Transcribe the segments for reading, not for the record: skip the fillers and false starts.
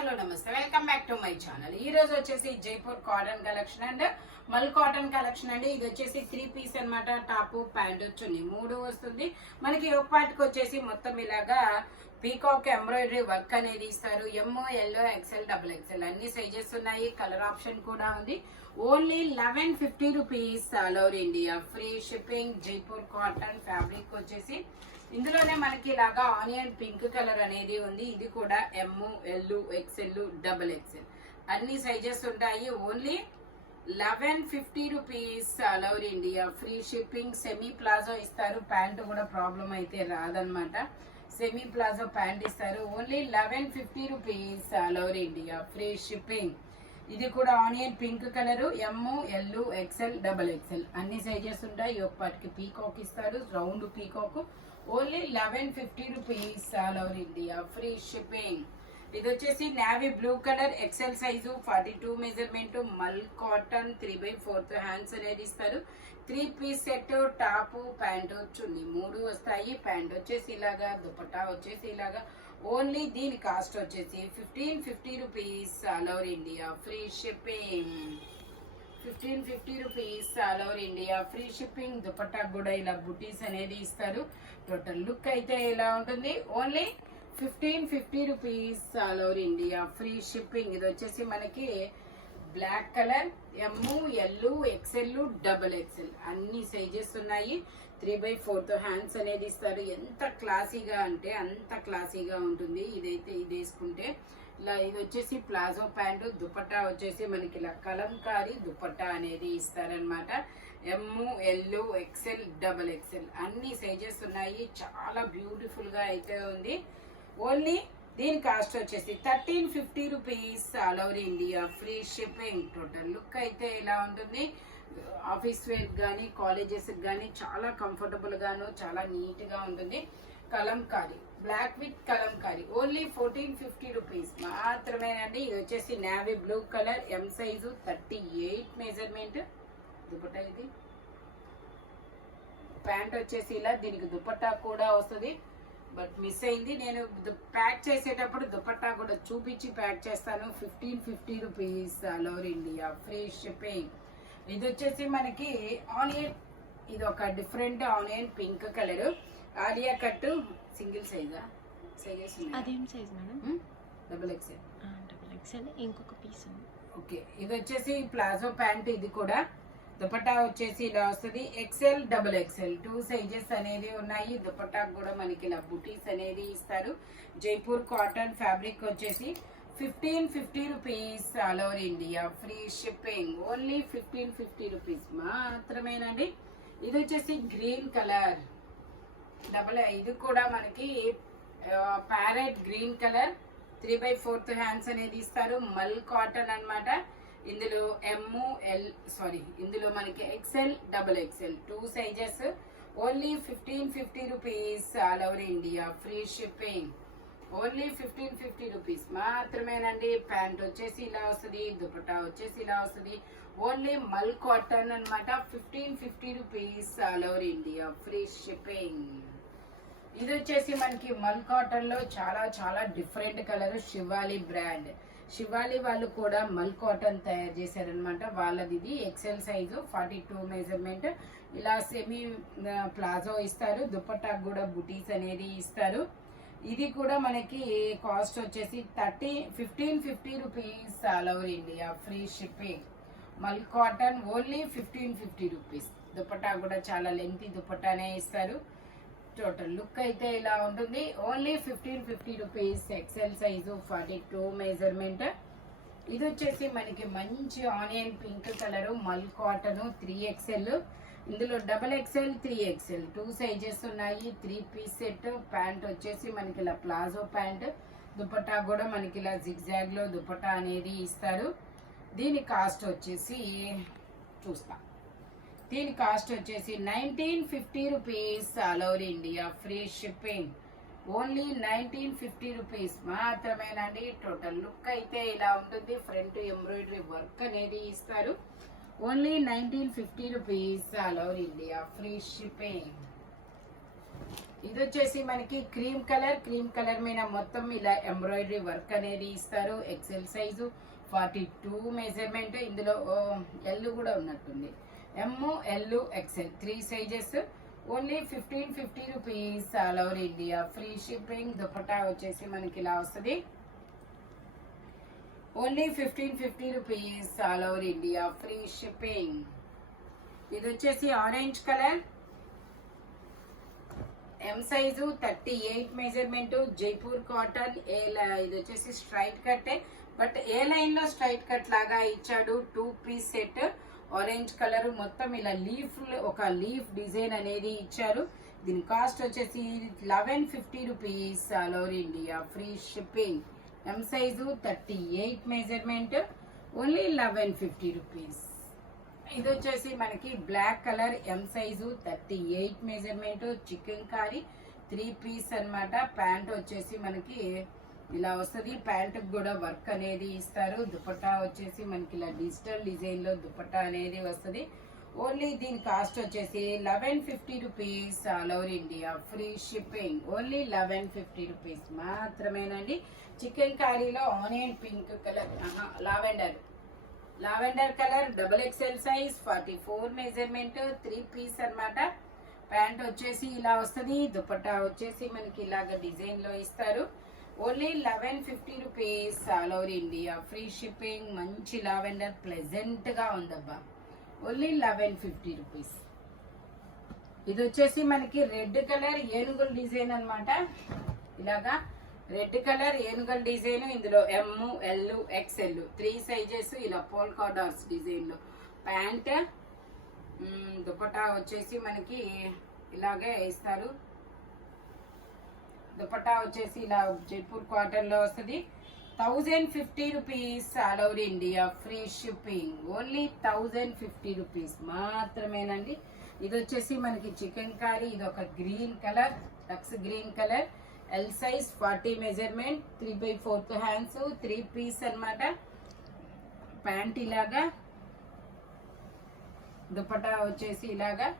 Hello నమస్తే, welcome back to my channel. ఈ రోజు వచ్చేసి జైపూర్ కాటన్ కలెక్షన్ అండ్ మల్ కాటన్ కలెక్షన్ అండి. ఇది వచ్చేసి 3 పీస్ అన్నమాట. టాప్ ప్యాంట్ చున్నీ 3 వస్తుంది మనకి. ఒక పార్ట్కి వచ్చేసి మొత్తం ఇలాగా పీకాక్ ఎంబ్రాయిడరీ వర్క్ అనేది ఇస్తారు. ఎమ్, ఎల్లో, ఎక్సెల్, డబుల్ ఎక్సెల్ అన్ని సైజెస్ ఉన్నాయి. కలర్ ఆప్షన్ కూడా ఉంది. Only 1150 rupees all over India. Free shipping. Jaipur cotton fabric వచ్చేసి ఇందులోనే మనకి ఇలాగా ఆనియన్ పింక్ కలర్ అనేది ఉంది. ఇది కూడా ఎమ్, ఎల్, ఎక్సెల్, డబుల్ ఎక్సెల్ అన్ని సైజెస్ ఉంటాయి. Only 1150 rupees all over India. Free shipping. Semi palazzo ఇస్తారు. ప్యాంట్ కూడా ప్రాబ్లం అయితే రాదనమాట. సెమీ ప్లాజో ప్యాంట్ ఇస్తారు. Only 1150 rupees all over India. Free shipping. ఇది కూడా ఆనియన్ పింక్ కలర్. ఎమ్, ఎల్, ఎక్సెల్, డబుల్ ఎక్సెల్ అన్ని సైజెస్ ఉంటాయి. ఒక పాటికి పీకాక్ ఇస్తారు, round peacock. Only 1150 rupees all over India. Free shipping. ఇది వచ్చేసి navy blue colour, XL size, 42 measurement, mul cotton, 3/4 hands అనేది ఇస్తారు. 3 piece set. Top, pant, chunni 3 వస్తాయి. ప్యాంట్ వచ్చేసి ఇలాగా, దుపట్టా వచ్చేసి ఇలాగా. ఓన్లీ దీని కాస్ట్ వచ్చేసి 1550 rupees all over India. Free shipping. 1550 rupees all over India. Free shipping. Dupatta కూడా ఇలా బుటీస్ అనేది ఇస్తారు. టోటల్ లుక్ అయితే ఇలా ఉంటుంది. Only 1550 rupees all over India. Free shipping. ఇది వచ్చేసి మనకి బ్లాక్ కలర్. ఎమ్, ఎల్, ఎక్సెల్, డబుల్ ఎక్సెల్ అన్ని సైజెస్ ఉన్నాయి. 3/4 హ్యాండ్స్ అనేది ఇస్తారు. ఎంత క్లాసీగా అంటే అంత క్లాసీగా ఉంటుంది. ఇదైతే ఇది వేసుకుంటే ఇలా. ఇది వచ్చేసి ప్లాజో ప్యాంటు. దుపట్టా వచ్చేసి మనకి ఇలా కలంకారీ దుపట్టా అనేది ఇస్తారనమాట. ఎమ్, ఎల్, ఎక్సెల్, డబుల్ ఎక్సెల్ అన్ని సైజెస్ ఉన్నాయి. చాలా బ్యూటిఫుల్ గా అయితే ఉంది. ఓన్లీ దీని కాస్ట్ వచ్చేసి 1350 rupees all over India. Free shipping. Total look అయితే ఇలా ఉంటుంది. ఆఫీస్ వేర్ కానీ కాలేజెస్ కానీ చాలా కంఫర్టబుల్ గాను చాలా నీట్ గా ఉంటుంది. Kalamkari, black with Kalamkari. Only 1450 rupees మాత్రమేనండి. ఇది వచ్చేసి navy blue colour, M size, 38 measurement. Dupatta ఇది. ప్యాంట్ వచ్చేసి ఇలా. దీనికి దుపట్టా కూడా వస్తుంది. బట్ మిస్ అయింది. నేను ప్యాక్ చేసేటప్పుడు దుపట్టా కూడా చూపించి ప్యాక్ చేస్తాను. 1550 rupees all over India. Free shipping. ఇది వచ్చేసి మనకి ఆనియన్. ఇది ఒక different onion pink colour. Alia cut. Single సైజా? సైజెస్ అదేం size madam? Double XL. Double XL. ఇంకొక పీస్ ఉంది. ఓకే. ఇది వచ్చేసి ప్లాజో ప్యాంట్. ఇది కూడా దుపట్టా వచ్చేసి ఇలా వస్తుంది. ఎక్సెల్, డబుల్ ఎక్సెల్ 2 సైజెస్ అనేది ఉన్నాయి. దుపట్టా కూడా మనకి ఇలా బుటీస్ అనేది ఇస్తారు. జైపూర్ కాటన్ ఫ్యాబ్రిక్ వచ్చేసి 1550 rupees all over India. Free shipping. Only 1550 rupees మాత్రమేనండి. ఇది వచ్చేసి గ్రీన్ కలర్. ఇది కూడా మనకి ప్యారెట్ గ్రీన్ కలర్. 3/4 హ్యాండ్స్ అనేది ఇస్తారు. మల్ కాటన్ అన్నమాట. ఇందులో ఎమ్, ఇందులో మనకి XL, double XL 2 sizes. Only 1550 rupees all over India. Free shipping. Only 1550 rupees మాత్రమేనండి. ప్యాంట్ వచ్చేసి ఇలా వస్తుంది. దుపట్టా వచ్చేసి ఇలా వస్తుంది. ఓన్లీ మల్ కాటన్ అనమాట. 1550 rupees all over India. Free shipping. ఇది వచ్చేసి మనకి మల్ కాటన్ లో చాలా చాలా different colour. Shivali brand. Shivali వాళ్ళు కూడా మల్ కాటన్ తయారు చేశారనమాట. వాళ్ళది ఇది ఎక్సెల్ సైజు, 42 మెజర్మెంట్. ఇలా సెమీ ప్లాజో ఇస్తారు. దుపట్టా కూడా బుటీస్ అనేది ఇస్తారు. ఇది కూడా మనకి కాస్ట్ వచ్చేసి 1550 rupees all over India. Free shipping. Mul cotton. Only 1550 rupees. Dupatta కూడా చాలా లెంతీ దుపట్టానే ఇస్తారు. టోటల్ లుక్ అయితే ఇలా ఉంటుంది. Only 1550 rupees. XL size, 42 measurement. ఇది వచ్చేసి మనకి మంచి ఆనియన్ పింక్ కలర్. మల్ కాటన్ 3XL. ఇందులో డబల్ ఎక్సెల్, 3XL 2 సైజెస్ ఉన్నాయి. 3 పీస్ సెట్. ప్యాంట్ వచ్చేసి మనకి ఇలా ప్లాజో ప్యాంట్. దుపట్టా కూడా మనకి ఇలా జిగ్జాగ్ లో దుపట్టా అనేది ఇస్తారు. దీని కాస్ట్ వచ్చేసి చూస్తా. దీని కాస్ట్ వచ్చేసి 1950 rupees all over India. Free shipping. Only 1950 rupees మాత్రమేనండి. టోటల్ లుక్ అయితే ఇలా ఉంటుంది. ఫ్రంట్ ఎంబ్రాయిడరీ వర్క్ అనేది ఇస్తారు. Only 1950 rupees all over India. Free shipping. ఇది వచ్చేసి మనకి క్రీమ్ కలర్ మీద మొత్తం ఇలా ఎంబ్రాయిడరీ వర్క్ అనేది ఇస్తారు. XL size 42 measurement. ఇందులో ఎల్ కూడా ఉన్నట్టుంది. M, L, XL 3 sizes. Only 1550 rupees all over India. Free shipping. Dupatta వచ్చేసి మనకి ఇలా వస్తుంది. Only 1550 rupees all over India. Free shipping. ఇది వచ్చేసి orange colour, M size 38 measurement. Jaipur cotton. ఇది వచ్చేసి స్ట్రైట్ కట్టే, బట్ ఏ లైన్ లో స్ట్రైట్ కట్ లాగా ఇచ్చాడు. 2 పీస్ సెట్. ఆరెంజ్ కలర్ మొత్తం ఇలా ఒక లీఫ్ డిజైన్ అనేది ఇచ్చారు. దీని కాస్ట్ వచ్చేసి 1150 rupees all over India. Free shipping. M size 38 measurement. Only 1150 rupees. ఇది వచ్చేసి మనకి black colour, M size 38 measurement. Chikankari 3 piece అన్నమాట. ప్యాంట్ వచ్చేసి మనకి ఇలా వస్తుంది. ప్యాంట్ కూడా వర్క్ అనేది ఇస్తారు. దుపట్టా వచ్చేసి మనకి ఇలా డిజిటల్ డిజైన్ లో దుపట్టా అనేది వస్తుంది. ఓన్లీ దీని కాస్ట్ వచ్చేసి 1150 rupees all over India. Free shipping. Only 1150 rupees మాత్రమేనండి. చికెన్ కారీలో onion pink colour, lavender colour, double XL size 44 measurement. 3 piece అన్నమాట. ప్యాంట్ వచ్చేసి ఇలా వస్తుంది. దుపట్టా వచ్చేసి మనకి ఇలాగ డిజైన్ లో ఇస్తారు. Only 1150 rupees all over India. Free shipping. మంచి లావెండర్ ప్లెజెంట్ గా ఉందబ్బా. Only 1150 rupees. ఇది వచ్చేసి మనకి రెడ్ కలర్ ఏనుగుల డిజైన్ అన్నమాట. ఇలాగా రెడ్ కలర్ ఏనుగుల డిజైన్. ఇందులో ఎమ్, ఎల్, ఎక్స్ఎల్ 3 సైజెస్. ఇలా పోల్కా డాట్స్ డిజైన్ లో ప్యాంట్. దుపట్టా వచ్చేసి మనకి ఇలాగే ఇస్తారు. దుపట్టా వచ్చేసి ఇలా జైపూర్ కాటన్ లో వస్తుంది. 1050 rupees all over India. Free shipping. Only 1050 rupees మాత్రమేనండి. ఇది వచ్చేసి మనకి చికెన్ కారీ. ఇది ఒక green colour, tucks green colour. L size 40 measurement. 3/4 hands. 3 piece అన్నమాట. ప్యాంట్ ఇలాగా. దుపట్టా వచ్చేసి ఇలాగా.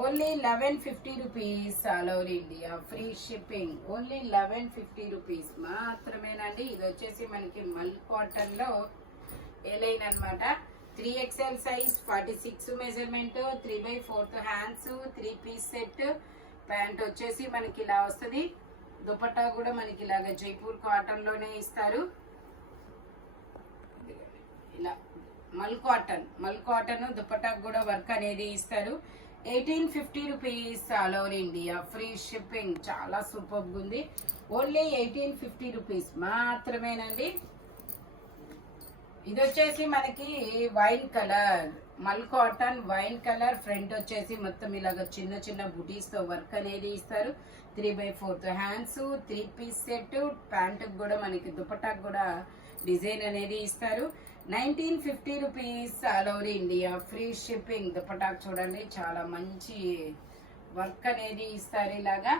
Only 1150 rupees all over India. Free shipping. Only 1150 rupees మాత్రమేనండి. ఇది వచ్చేసి మనకి మల్ కాటన్ లో ఏ లైన్ అనమాట. 3XL size 46 measurement. 3/4 hands. 3 piece set. Pant వచ్చేసి మనకి ఇలా వస్తుంది. దుపట్టా కూడా మనకి ఇలాగ జైపూర్ కాటన్ లోనే ఇస్తారు. ఇలా మల్ కాటన్ దుపట్టా కూడా వర్క్ అనేది ఇస్తారు. 1850 rupees all over India. Free shipping. చాలా సూపర్ ఉంది. ఓన్లీ 1850 రూపీస్ మాత్రమేనండి. ఇది వచ్చేసి మనకి వైన్ కలర్, మల్ కాటన్ వైన్ కలర్. ఫ్రంట్ వచ్చేసి మొత్తం ఇలాగ చిన్న చిన్న బుటీస్ తో వర్క్ అనేది ఇస్తారు. 3/4 హ్యాండ్స్. 3 piece set. ప్యాంట్ కూడా మనకి దుపట్టా కూడా డిజైన్ అనేది ఇస్తారు. 1950 rupees all over India. Free shipping. Dupatta చూడండి చాలా మంచి వర్క్ అనేది ఇస్తారు ఇలాగా.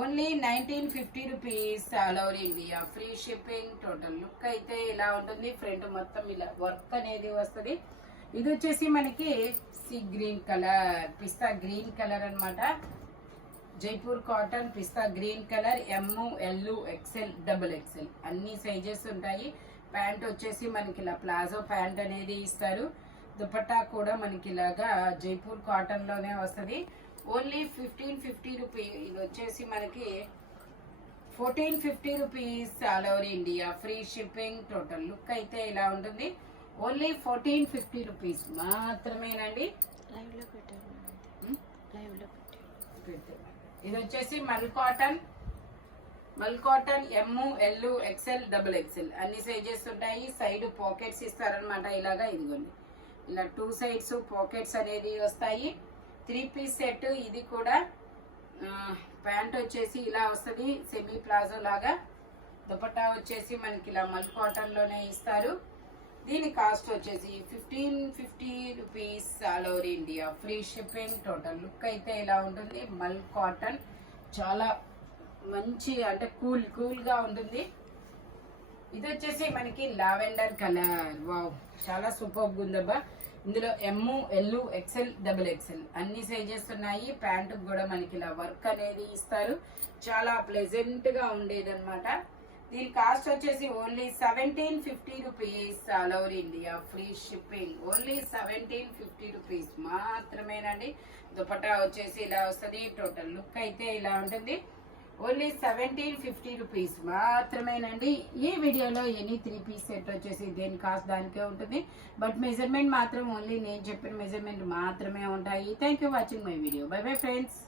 Only 1950 rupees all over India. Free shipping. Total look అయితే ఇలా ఉంటుంది. ఫ్రంట్ మొత్తం ఇలా వర్క్ అనేది వస్తుంది. ఇది వచ్చేసి మనకి సీ గ్రీన్ కలర్, పిస్తా గ్రీన్ కలర్ అన్నమాట. జైపూర్ కాటన్ పిస్తా గ్రీన్ కలర్. ఎమ్, ఎల్, ఎక్స్ఎల్, డబుల్ ఎక్స్ఎల్ అన్ని సైజెస్ ఉంటాయి. ప్యాంట్ వచ్చేసి మనకి ఇలా ప్లాజో ప్యాంట్ అనేది ఇస్తారు. దుపట్టా కూడా మనకి ఇలాగా జైపూర్ కాటన్ లోనే వస్తుంది. Only 1550 rupees. ఇది వచ్చేసి మనకి 1450 rupees all over India. Free shipping. Total look అయితే ఇలా ఉంటుంది. ఓన్లీ 1450 రూపీస్ మాత్రమేనండి. లైవ్ లో పెట్టారు. ఇది వచ్చేసి మల్ కాటన్ ఎమ్, ఎల్, ఎక్స్ఎల్, డబుల్ ఎక్స్ఎల్ అన్ని సైజెస్ ఉంటాయి. సైడ్ పాకెట్స్ ఇస్తారనమాట. ఇలాగా ఇదిగోండి ఇలా 2 సైడ్స్ పాకెట్స్ అనేది వస్తాయి. 3 పీస్ సెట్. ఇది కూడా ప్యాంట్ వచ్చేసి ఇలా వస్తుంది సెమీ ప్లాజో లాగా. దుపట్టా వచ్చేసి మనకి ఇలా మల్ కాటన్ లోనే ఇస్తారు. దీని కాస్ట్ వచ్చేసి 1550 rupees all over India. Free shipping. Total look అయితే ఇలా ఉంటుంది. మల్ కాటన్ చాలా మంచి అంటే కూల్ గా ఉంటుంది. ఇది వచ్చేసి మనకి లావెండర్ కలర్. వావ్ చాలా సూపర్ ఉందబ్బా. ఇందులో ఎమ్, ఎల్, ఎక్సెల్, డబుల్ ఎక్సెల్ అన్ని సైజెస్ ఉన్నాయి. ప్యాంటు కూడా మనకి ఇలా వర్క్ అనేది ఇస్తారు. చాలా ప్లెజెంట్ గా ఉండేది అనమాట. దీని కాస్ట్ వచ్చేసి only 1750 rupees. All over India free shipping. Only 1750 rupees మాత్రమేనండి. దుపట్టా వచ్చేసి ఇలా వస్తుంది. టోటల్ లుక్ అయితే ఇలా ఉంటుంది. ఓన్లీ 1750 రూపీస్ మాత్రమేనండి. ఈ వీడియోలో ఎనీ 3 పీస్ సెట్ వచ్చేసి దేని కాస్ట్ దానికే ఉంటుంది. బట్ మెజర్మెంట్ మాత్రం ఓన్లీ నేను చెప్పిన మెజర్మెంట్ మాత్రమే ఉంటాయి. Thank you watching my video. By bye friends.